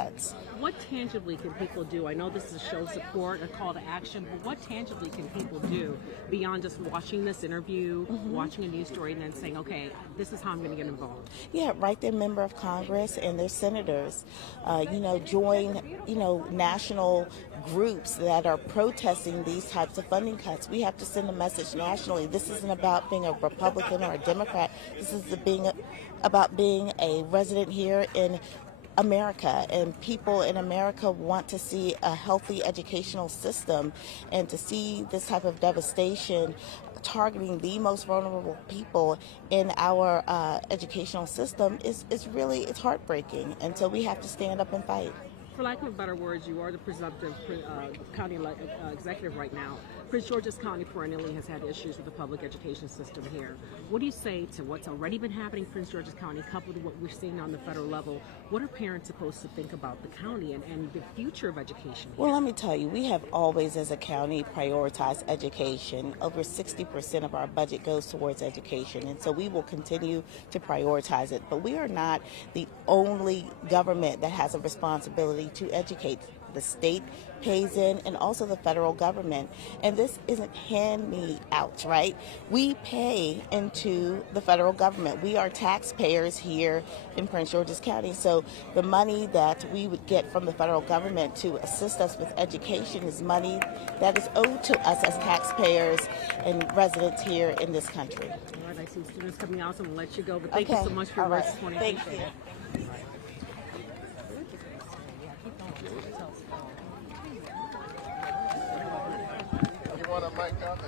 cuts. What tangibly can people do? I know this is a show of support, a call to action, but what tangibly can people do beyond just watching this interview, watching a news story, and then saying, okay, this is how I'm going to get involved? Yeah, write their member of Congress and their senators. Join, national groups that are protesting these types of funding cuts. We have to send a message nationally. This isn't about being a Republican or a Democrat. This is about being a resident here in America, and people in America want to see a healthy educational system, and to see this type of devastation targeting the most vulnerable people in our educational system is really, it's heartbreaking, and so we have to stand up and fight. For lack of better words, you are the presumptive county executive right now. Prince George's County perennially has had issues with the public education system here. What do you say to what's already been happening in Prince George's County, coupled with what we're seeing on the federal level? What are parents supposed to think about the county and the future of education here? Well, let me tell you, we have always, as a county, prioritized education. Over 60% of our budget goes towards education, and so we will continue to prioritize it. But we are not the only government that has a responsibility to educate. The state pays in, and also the federal government. And this isn't hand-me-out, right? We pay into the federal government. We are taxpayers here in Prince George's County. So the money that we would get from the federal government to assist us with education is money that is owed to us as taxpayers and residents here in this country. All right, I see students coming out, so I'm going to let you go. But thank you so much for your words this morning. Thank you. Want a mic on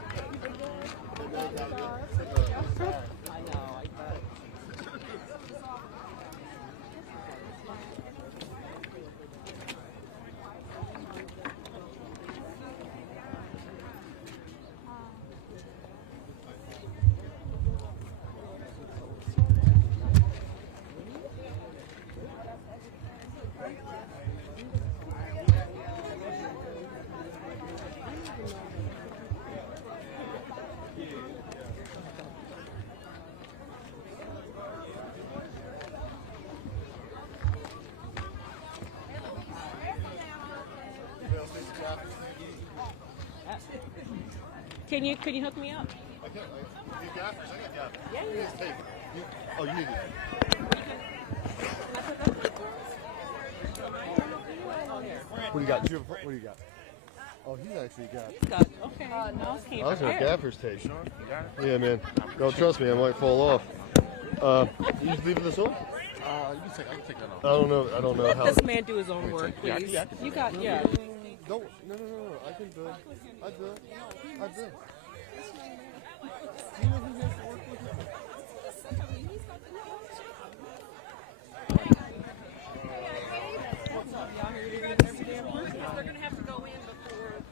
Can you hook me up? I can. You got it? Yeah. Oh, you need it. What do you got? What do you got? Oh, he's actually got. Okay. No, I was at gaffer's tape. Yeah, man. Don't trust me. I might fall off. You just leaving this on? I can take that off. I don't know how. Let this man do his own work, please. Yeah. You got, yeah. Don't. No. I can do it. I do. Do you know who he has to work with? They're going to have to go in before.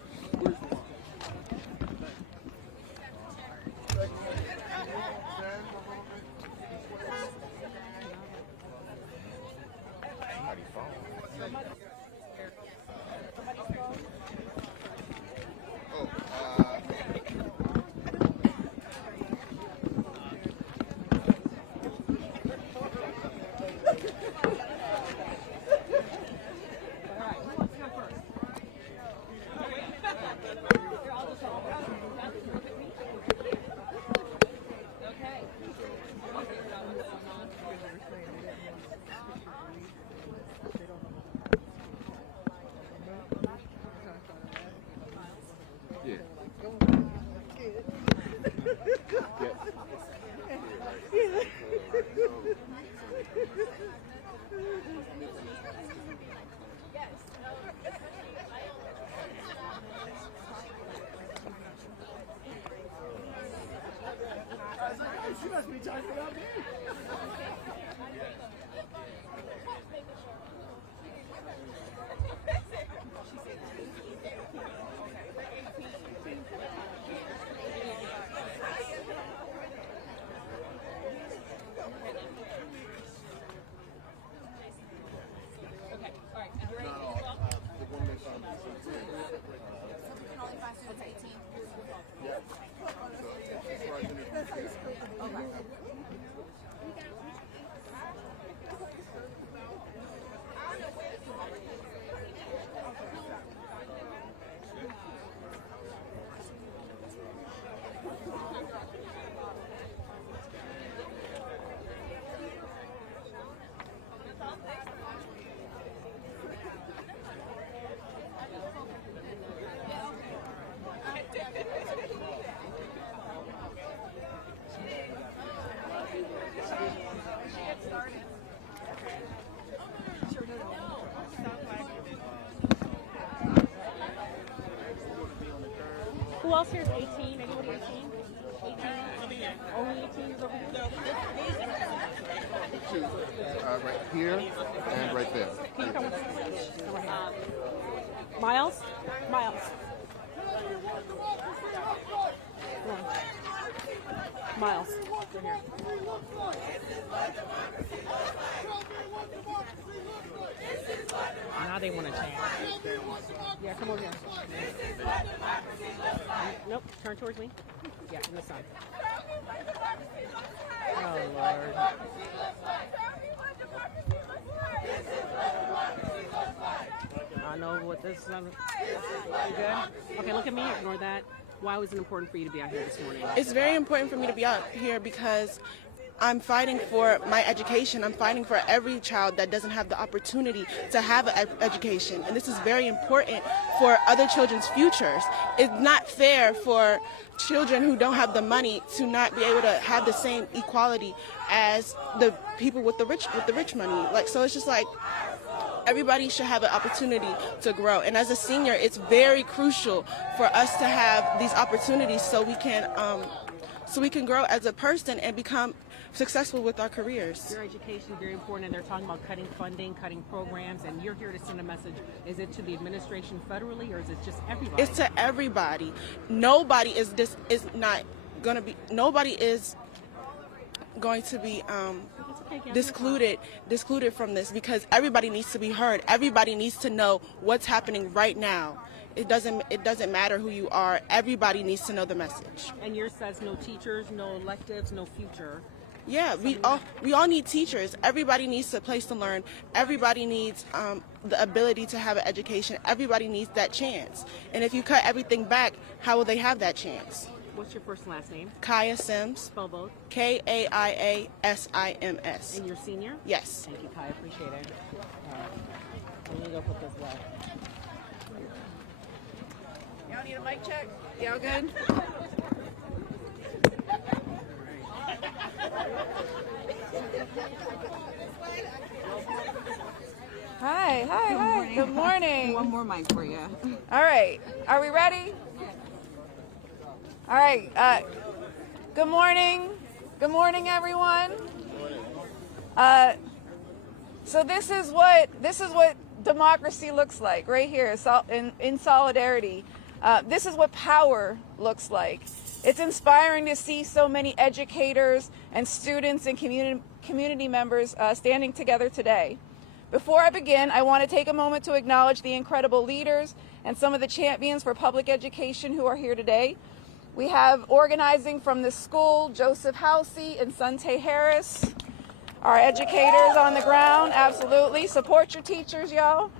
She must be talking about me. this here is 18. Anybody 18? 18? Only 18 is over here? Two. Right here and right there. Can you come with us? Come right here. Miles? Miles. Come on. Miles. Right here. Now they want to change. Yeah, come over here. Nope, turn towards me. Yeah, in the sun. Oh, Lord. I know what this is. You good? Okay, look at me. Ignore that. Why was it important for you to be out here this morning? It's very important for me to be out here because I'm fighting for my education. I'm fighting for every child that doesn't have the opportunity to have an education. And this is very important for other children's futures. It's not fair for children who don't have the money to not be able to have the same equality as the people with the rich money. Like, so it's just like everybody should have an opportunity to grow. And as a senior, it's very crucial for us to have these opportunities so we can grow as a person and become successful with our careers. Your education is very important, and they're talking about cutting funding, cutting programs, and you're here to send a message. Is it to the administration federally, or is it just everybody? It's to everybody. Nobody is going to be discluded from this, because everybody needs to be heard. Everybody needs to know what's happening right now. It doesn't matter who you are. Everybody needs to know the message. And yours says no teachers, no electives, no future. Yeah, we all need teachers. Everybody needs a place to learn. Everybody needs the ability to have an education. Everybody needs that chance. And if you cut everything back, how will they have that chance? What's your first and last name? Kaya Sims. Spell both. Kaiasims. And you're senior? Yes. Thank you, Kaya. Appreciate it. I'm gonna go put this away. Y'all need a mic check? Y'all good? Hi. Good morning. One more mic for you. All right. Are we ready? All right. Good morning. Good morning, everyone. So this is what democracy looks like right here in solidarity. This is what power looks like. It's inspiring to see so many educators and students and community members standing together today. Before I begin, I want to take a moment to acknowledge the incredible leaders and some of the champions for public education who are here today. We have organizing from the school, Joseph Housey and Sante Harris. Our educators on the ground, absolutely. Support your teachers, y'all.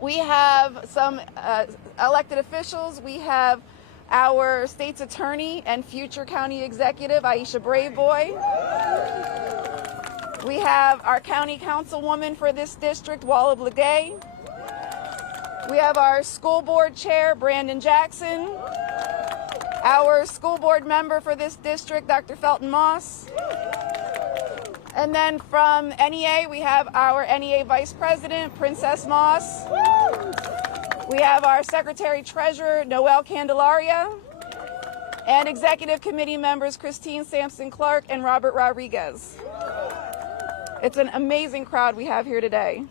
We have some elected officials. We have our state's attorney and future county executive, Aisha Braveboy. We have our county councilwoman for this district, Walla Blagay. We have our school board chair, Brandon Jackson. Our school board member for this district, Dr. Felton Moss. And then from NEA, we have our NEA Vice President, Princess Moss. We have our Secretary Treasurer, Noel Candelaria. And Executive Committee members, Christine Sampson-Clark and Robert Rodriguez. It's an amazing crowd we have here today.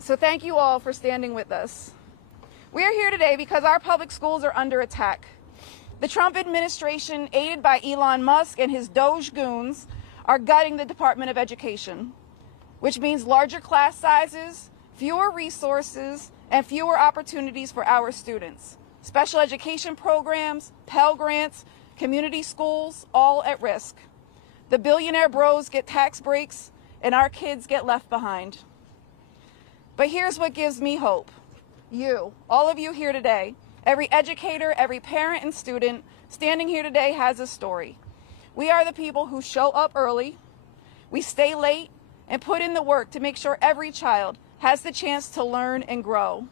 So thank you all for standing with us. We are here today because our public schools are under attack. The Trump administration, aided by Elon Musk and his Doge goons, are gutting the Department of Education, which means larger class sizes, fewer resources, and fewer opportunities for our students. Special education programs, Pell Grants, community schools, all at risk. The billionaire bros get tax breaks, and our kids get left behind. But here's what gives me hope. You, all of you here today, every educator, every parent and student standing here today has a story. We are the people who show up early, we stay late, and put in the work to make sure every child has the chance to learn and grow.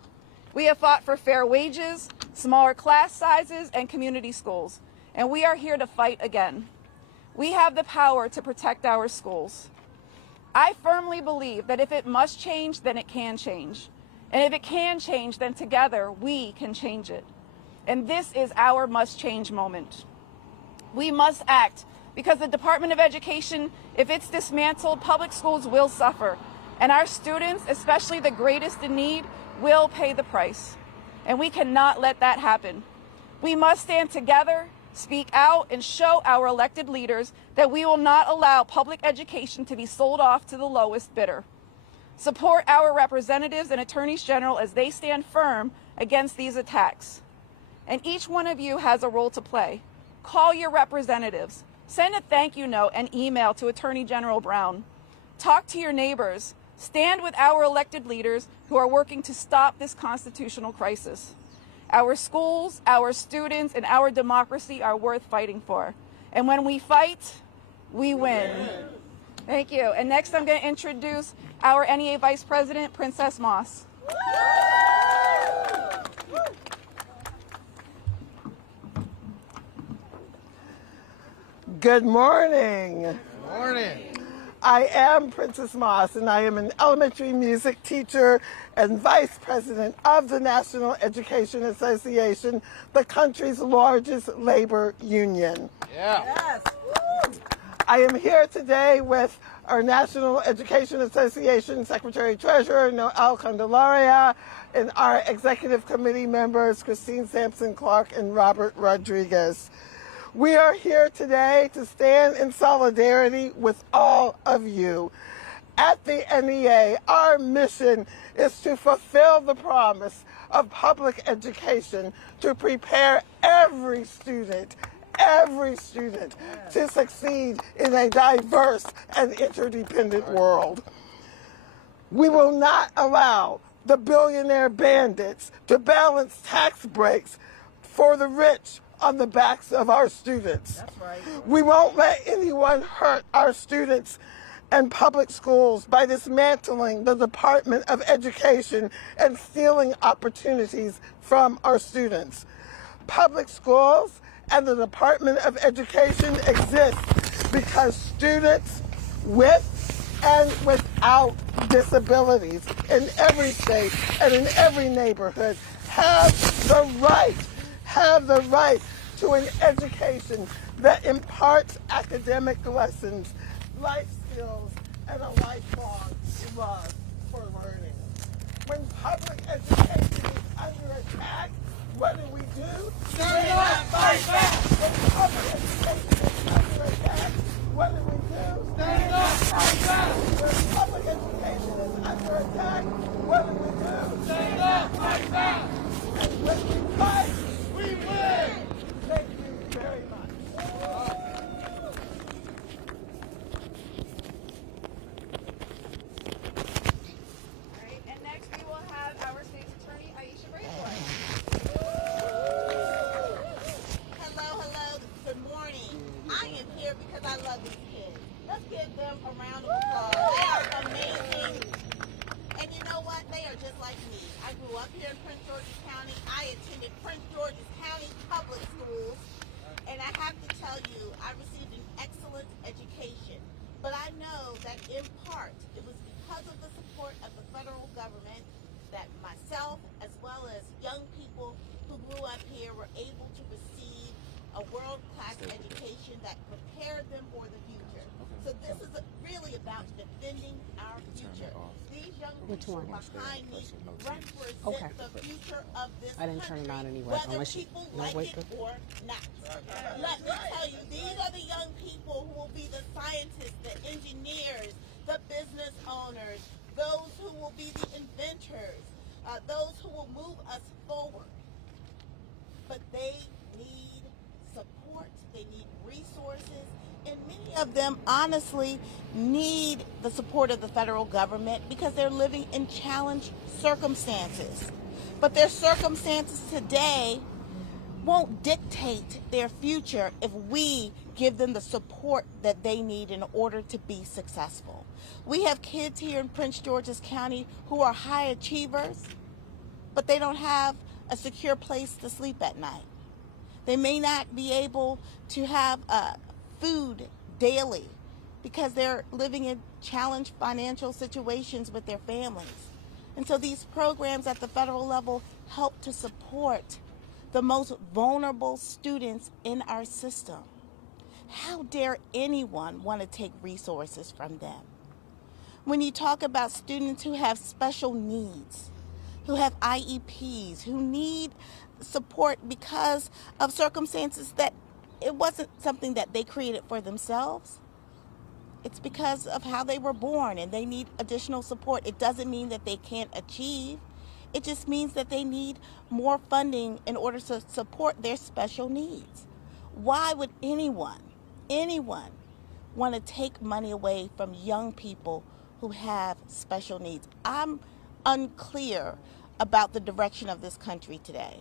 We have fought for fair wages, smaller class sizes, and community schools, and we are here to fight again. We have the power to protect our schools. I firmly believe that if it must change, then it can change. And if it can change, then together we can change it. And this is our must change moment. We must act because the Department of Education, if it's dismantled, public schools will suffer. And our students, especially the greatest in need, will pay the price. And we cannot let that happen. We must stand together, speak out, and show our elected leaders that we will not allow public education to be sold off to the lowest bidder. Support our representatives and attorneys general as they stand firm against these attacks. And each one of you has a role to play. Call your representatives. Send a thank you note and email to Attorney General Brown. Talk to your neighbors. Stand with our elected leaders who are working to stop this constitutional crisis. Our schools, our students, and our democracy are worth fighting for. And when we fight, we win. Thank you. And next I'm going to introduce our NEA Vice President, Princess Moss. Good morning. Good morning. I am Princess Moss, and I am an elementary music teacher and vice president of the National Education Association, the country's largest labor union. Yeah. Yes. I am here today with our National Education Association Secretary-Treasurer, Noel Candelaria, and our executive committee members, Christine Sampson-Clark and Robert Rodriguez. We are here today to stand in solidarity with all of you. At the NEA, our mission is to fulfill the promise of public education to prepare every student to succeed in a diverse and interdependent world. We will not allow the billionaire bandits to balance tax breaks for the rich on the backs of our students. That's right. We won't let anyone hurt our students and public schools by dismantling the Department of Education and stealing opportunities from our students. Public schools and the Department of Education exist because students with and without disabilities in every state and in every neighborhood have the right to an education that imparts academic lessons, life skills, and a lifelong love for learning. When public education is under attack, what do? Stand up, fight back! When public education is under attack, what do? Stand up, fight back! When public education is under attack, what do? Stand up, fight back! And when we fight, we win! Thank you very much. And next we will have our state's attorney, Aisha Braithwaite. Hello. Good morning. I am here because I love these kids. Let's give them a round of applause. They are amazing. And you know what? They are just like me. I grew up here in Prince George's County. I attended Prince George's County Public Schools. And I have to tell you, I received an excellent education. But I know that in part, it was because of the support of the federal government that myself, as well as young people who grew up here, were able to receive a world-class education that prepared them for the future. So this is really about defending our future. These young people behind me represent the future of this country, whether people like it or not. Let me tell you, these are the young people who will be the scientists, the engineers, the business owners, those who will be the inventors, those who will move us forward. But they need support, they need resources, and many of them honestly need the support of the federal government because they're living in challenged circumstances. But their circumstances today won't dictate their future if we give them the support that they need in order to be successful. We have kids here in Prince George's County who are high achievers, but they don't have a secure place to sleep at night. They may not be able to have food daily because they're living in challenged financial situations with their families. And so these programs at the federal level help to support the most vulnerable students in our system. How dare anyone want to take resources from them? When you talk about students who have special needs, who have IEPs, who need support because of circumstances that it wasn't something that they created for themselves. It's because of how they were born and they need additional support. It doesn't mean that they can't achieve. It just means that they need more funding in order to support their special needs. Why would anyone want to take money away from young people who have special needs? I'm unclear about the direction of this country today.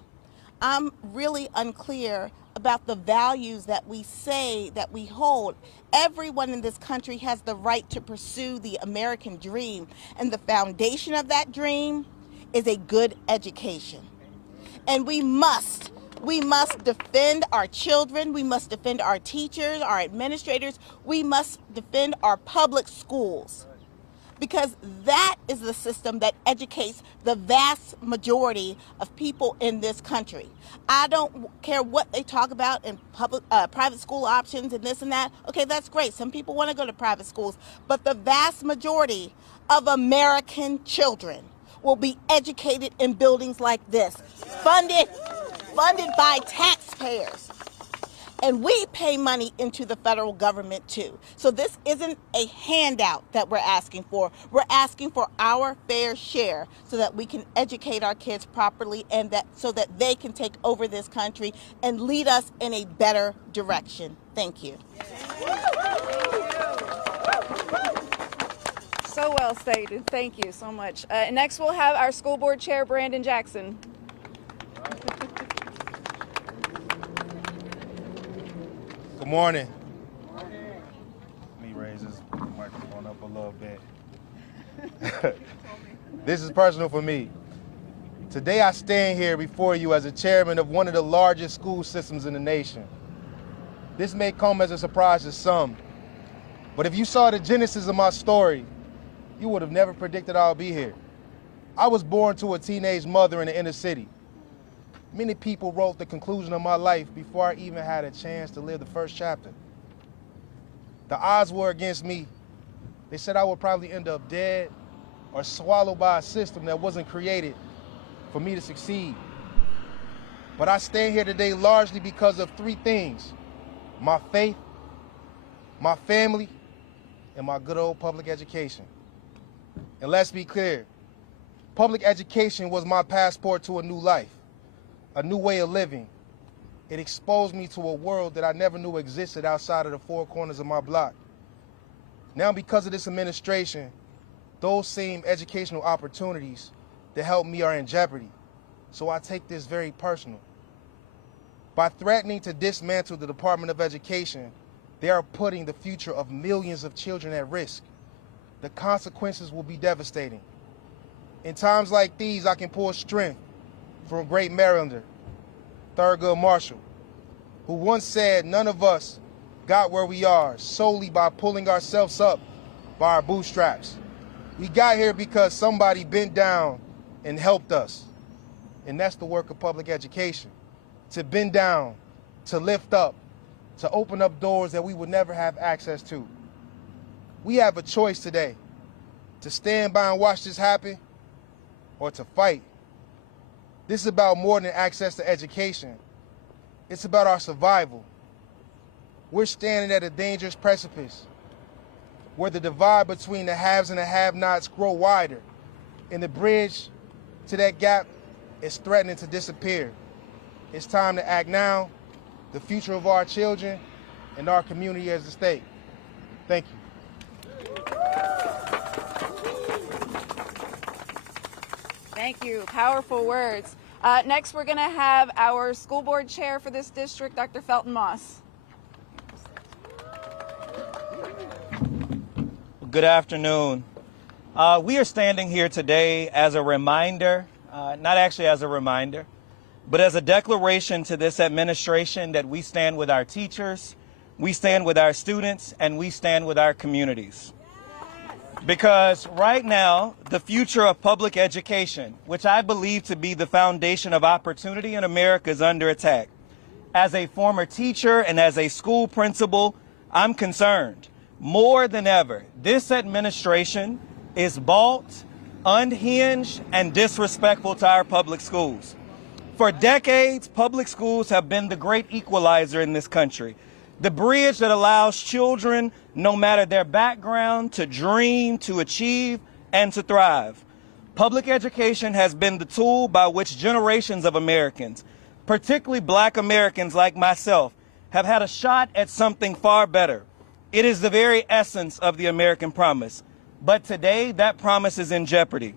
I'm really unclear about the values that we say that we hold. Everyone in this country has the right to pursue the American dream, and the foundation of that dream is a good education. And we must defend our children, we must defend our teachers, our administrators, we must defend our public schools. Because that is the system that educates the vast majority of people in this country. I don't care what they talk about in private school options and this and that. Okay, that's great. Some people want to go to private schools. But the vast majority of American children will be educated in buildings like this, funded by taxpayers. And we pay money into the federal government too. So this isn't a handout that we're asking for. We're asking for our fair share so that we can educate our kids properly and so that they can take over this country and lead us in a better direction. Thank you. So well stated. Thank you so much. Next we'll have our school board chair, Brandon Jackson. Good morning. Let me raise this microphone up a little bit. This is personal for me. Today I stand here before you as a chairman of one of the largest school systems in the nation. This may come as a surprise to some, but if you saw the genesis of my story, you would have never predicted I'll be here. I was born to a teenage mother in the inner city. Many people wrote the conclusion of my life before I even had a chance to live the first chapter. The odds were against me. They said I would probably end up dead or swallowed by a system that wasn't created for me to succeed. But I stand here today largely because of three things: my faith, my family, and my good old public education. And let's be clear, public education was my passport to a new life. A new way of living. It exposed me to a world that I never knew existed outside of the four corners of my block. Now, because of this administration, those same educational opportunities that helped me are in jeopardy. So I take this very personal. By threatening to dismantle the Department of Education, they are putting the future of millions of children at risk. The consequences will be devastating. In times like these, I can pull strength from a great Marylander, Thurgood Marshall, who once said none of us got where we are solely by pulling ourselves up by our bootstraps. We got here because somebody bent down and helped us. And that's the work of public education, to bend down, to lift up, to open up doors that we would never have access to. We have a choice today, to stand by and watch this happen or to fight. This is about more than access to education. It's about our survival. We're standing at a dangerous precipice where the divide between the haves and the have-nots grow wider, and the bridge to that gap is threatening to disappear. It's time to act now. The future of our children and our community is at stake. Thank you. Thank you. Powerful words. Next, we're going to have our school board chair for this district, Dr. Felton Moss. Good afternoon. We are standing here today as a reminder, not actually as a reminder, but as a declaration to this administration that we stand with our teachers, we stand with our students, and we stand with our communities. Because right now, the future of public education, which I believe to be the foundation of opportunity in America, is under attack. As a former teacher and as a school principal, I'm concerned. More than ever, this administration is bought, unhinged, and disrespectful to our public schools. For decades, public schools have been the great equalizer in this country, the bridge that allows children, no matter their background, to dream, to achieve, and to thrive. Public education has been the tool by which generations of Americans, particularly Black Americans like myself, have had a shot at something far better. It is the very essence of the American promise. But today, that promise is in jeopardy.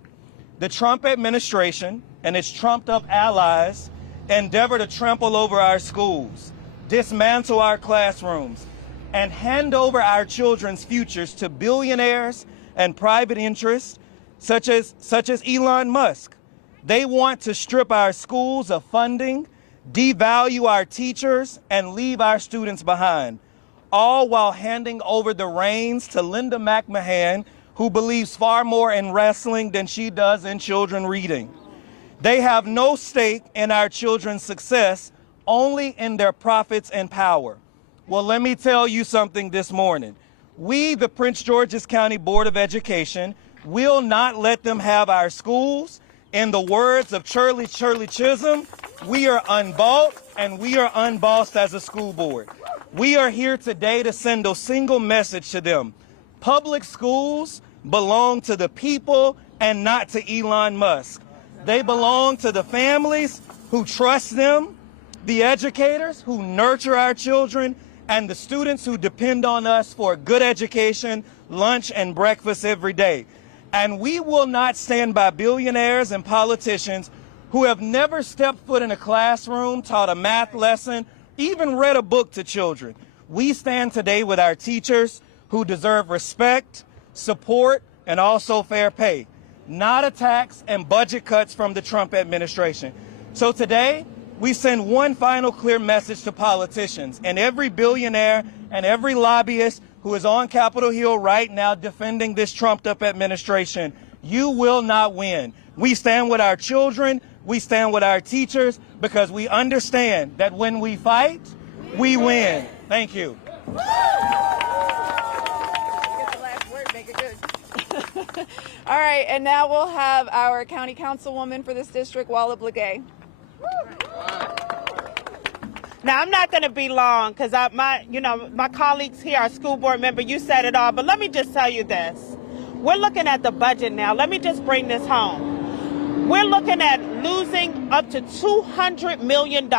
The Trump administration and its trumped-up allies endeavor to trample over our schools, dismantle our classrooms, and hand over our children's futures to billionaires and private interests such as Elon Musk. They want to strip our schools of funding, devalue our teachers, and leave our students behind, all while handing over the reins to Linda McMahon, who believes far more in wrestling than she does in children reading. They have no stake in our children's success, only in their profits and power. Well, let me tell you something this morning. We, the Prince George's County Board of Education, will not let them have our schools. In the words of Shirley Chisholm, we are unbought and we are unbossed as a school board. We are here today to send a single message to them. Public schools belong to the people and not to Elon Musk. They belong to the families who trust them, the educators who nurture our children, and the students who depend on us for a good education, lunch, and breakfast every day. And we will not stand by billionaires and politicians who have never stepped foot in a classroom, taught a math lesson, even read a book to children. We stand today with our teachers who deserve respect, support, and also fair pay, not attacks and budget cuts from the Trump administration. So today, we send one final clear message to politicians and every billionaire and every lobbyist who is on Capitol Hill right now defending this trumped-up administration. You will not win. We stand with our children, we stand with our teachers, because we understand that when we fight, we win. Thank you. All right, and now we'll have our county councilwoman for this district, Walla Blagay. Now, I'm not going to be long because my colleagues here, our school board member, you said it all, but let me just tell you this. We're looking at the budget now. Let me just bring this home. We're looking at losing up to $200 million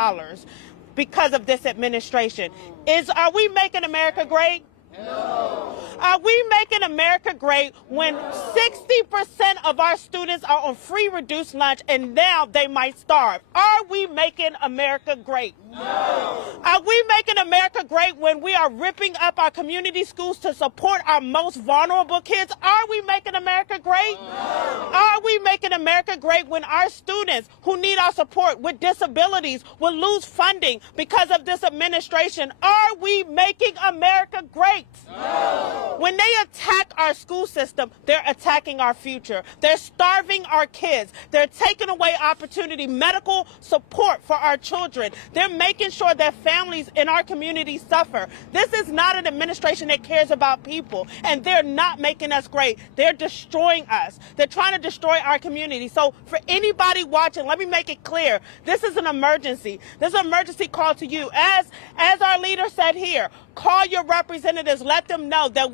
because of this administration. Are we making America great? No. Are we making America great when 60% of our students are on free reduced lunch and now they might starve? Are we making America great? No. Are we making America great when we are ripping up our community schools to support our most vulnerable kids? Are we making America great? No. Are we making America great when our students who need our support with disabilities will lose funding because of this administration? Are we making America great? No. When they attack our school system, they're attacking our future. They're starving our kids. They're taking away opportunity, medical support for our children. They're making sure that families in our community suffer. This is not an administration that cares about people, and they're not making us great. They're destroying us. They're trying to destroy our community. So for anybody watching, let me make it clear. This is an emergency. This is an emergency call to you. As our leader said here, call your representatives. Let them know that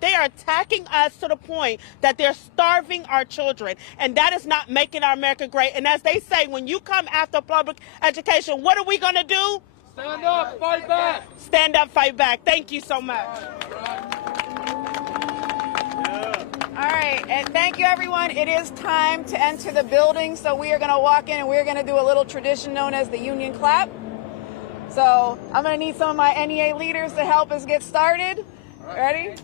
they are attacking us to the point that they're starving our children, and that is not making our America great. And as they say, when you come after public education, what are we going to do? Stand up, fight back. Stand up, fight back. Thank you so much. All right, and thank you, everyone. It is time to enter the building, so we are going to walk in and we're going to do a little tradition known as the Union Clap. So I'm going to need some of my NEA leaders to help us get started. Ready?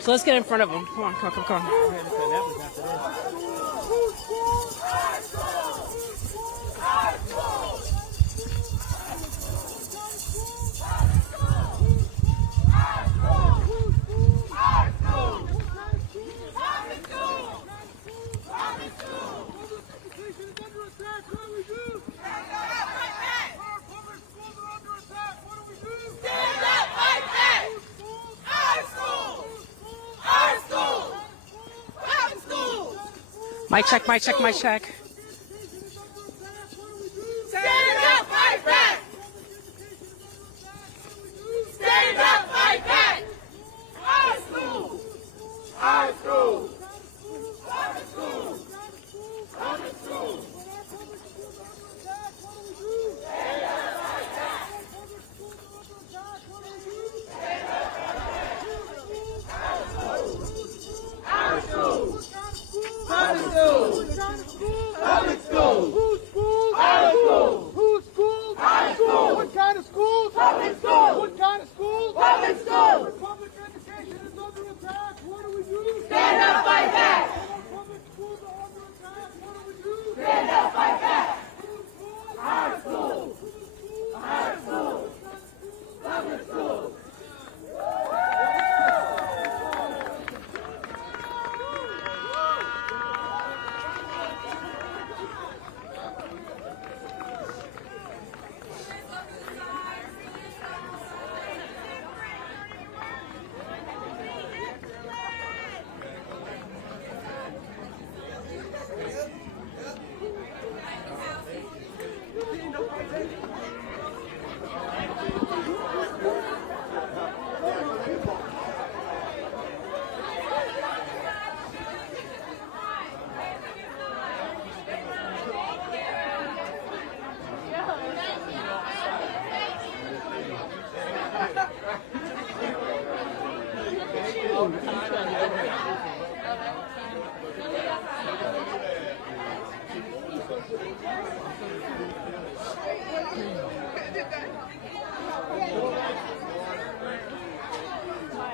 So let's get in front of them. Come on, come on, come on. Mic check, mic check, mic check. Stand up, fight back! Stand up, fight back! Our school! Our school! Our school! Our school! Our school! Public school! Public school! Whose school? Our school! Whose school? Our school! What kind of school? Public school! What kind of school? Public school! When public education is under attack, what do we do? Stand up, fight back! When public schools are under attack, what do we do? Stand up, fight back! Our school! Our school! Public school!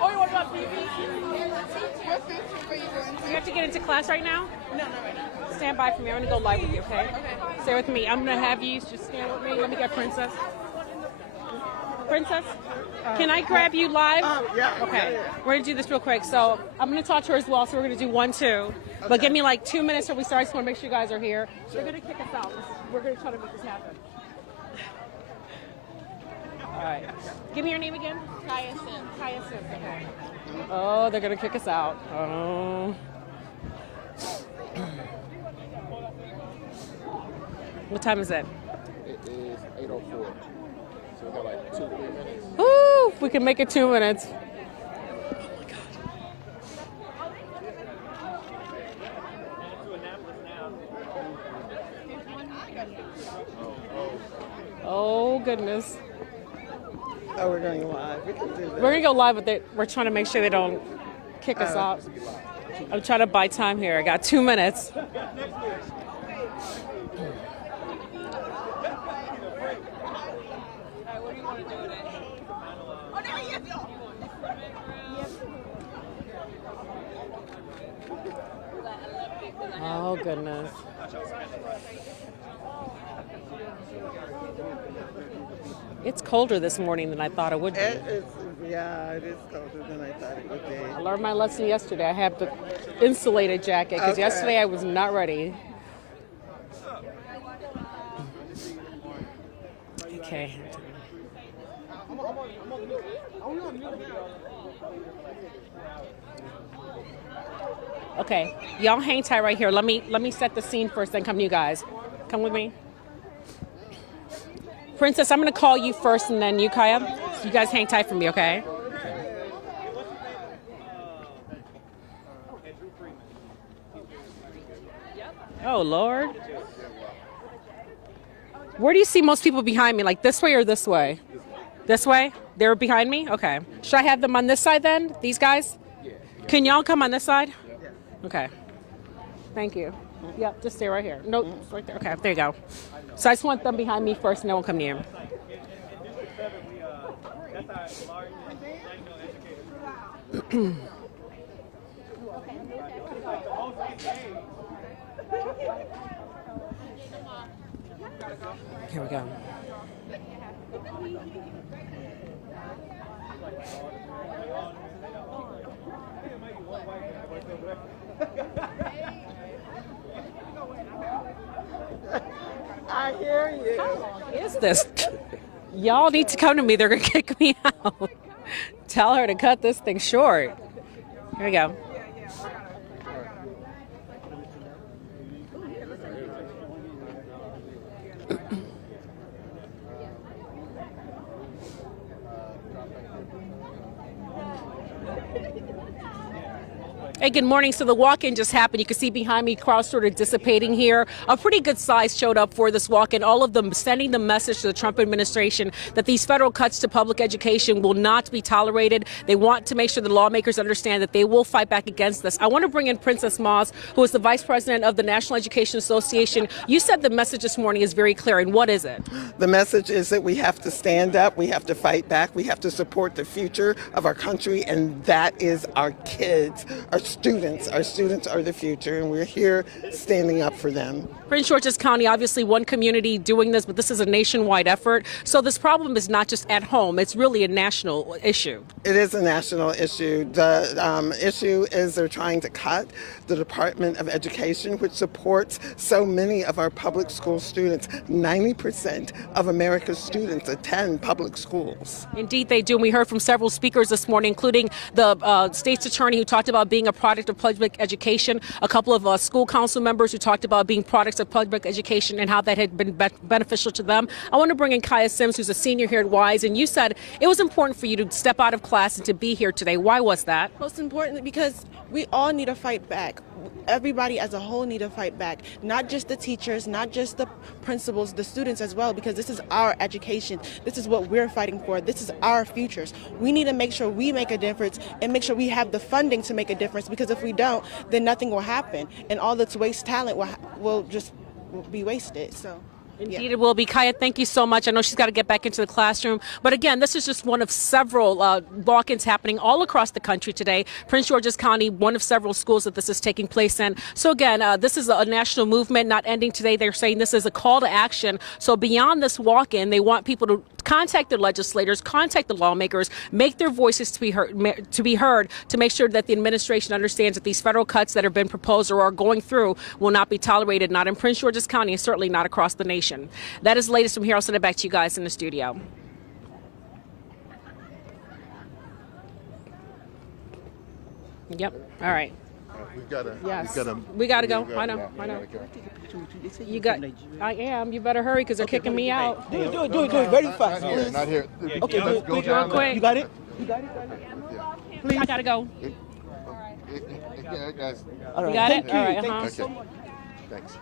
Oh, you want to watch TV? You have to get into class right now? No, not right now. Stand by for me. I'm going to go live with you, okay? Okay. Stay with me. I'm going to have you just stand with me. Let me get Princess. Princess, can I grab you live? Yeah. Okay. Yeah. We're going to do this real quick. So I'm going to talk to her as well. So we're going to do 1, 2. But give me like 2 minutes till we start. I just want to make sure you guys are here. They're going to kick us out. We're going to try to make this happen. All right. Give me your name again. Hyacinth. Okay. Oh, they're going to kick us out. Oh. What time is it? It is 8:04. So we got like 2-3 minutes. Woo! We can make it 2 minutes. Oh goodness. Oh, we're going live. We can do that. We're gonna go live, but we're trying to make sure they don't kick us out. I'm trying to buy time here. I got 2 minutes. Oh goodness. It's colder this morning than I thought it would be. It is colder than I thought it would be. I learned my lesson yesterday. I have the insulated jacket because yesterday I was not ready. Okay. Okay, y'all hang tight right here. Let me set the scene first, then come to you guys. Come with me. Princess, I'm going to call you first and then you, Kaya. So you guys hang tight for me, okay? Oh, Lord. Where do you see most people behind me? Like this way or this way? This way? They're behind me? Okay. Should I have them on this side then? These guys? Can y'all come on this side? Okay. Thank you. Yep, just stay right here. Nope, right there. Okay, there you go. So I just want them behind me first and then we'll come to you. Here we go. I hear you. What is this? Y'all need to come to me. They're going to kick me out. Tell her to cut this thing short. Here we go. Hey, good morning. So the walk-in just happened. You can see behind me, crowds sort of dissipating here. A pretty good size showed up for this walk-in, all of them sending the message to the Trump administration that these federal cuts to public education will not be tolerated. They want to make sure the lawmakers understand that they will fight back against this. I want to bring in Princess Moss, who is the vice president of the National Education Association. You said the message this morning is very clear, and what is it? The message is that we have to stand up, we have to fight back, we have to support the future of our country, and that is our kids, our students. Our students are the future, and we're here standing up for them. Prince George's County, obviously one community doing this, but this is a nationwide effort. So this problem is not just at home, it's really a national issue. It is a national issue. The issue is they're trying to cut the Department of Education, which supports so many of our public school students. 90% of America's students attend public schools. Indeed they do. And we heard from several speakers this morning, including the state's attorney who talked about being a product of public education, a couple of school council members who talked about being products of public education and how that had been beneficial to them. I want to bring in Kaya Sims, who's a senior here at WISE, and you said it was important for you to step out of class and to be here today. Why was that? Most importantly, because we all need to fight back. Everybody as a whole need to fight back. Not just the teachers, not just the principals, the students as well, because this is our education. This is what we're fighting for. This is our futures. We need to make sure we make a difference and make sure we have the funding to make a difference, because if we don't, then nothing will happen. And all this waste talent will just be wasted. So. Indeed it will be. Kaya, thank you so much. I know she's got to get back into the classroom. But again, this is just one of several walk-ins happening all across the country today. Prince George's County, one of several schools that this is taking place in. So again, this is a national movement not ending today. They're saying this is a call to action. So beyond this walk-in, they want people to contact their legislators, contact the lawmakers, make their voices to be heard to make sure that the administration understands that these federal cuts that have been proposed or are going through will not be tolerated, not in Prince George's County and certainly not across the nation. That is the latest from here. I'll send it back to you guys in the studio. Yep. All right. We gotta go. I know. You got. I am. You better hurry because they're kicking me out. Do it very fast. Not here. Okay, let's go down. Quick. You got it? Please. I gotta go. Yeah, guys. All right. You got it? Thank you. All right. Thank you so Okay. much. Thanks.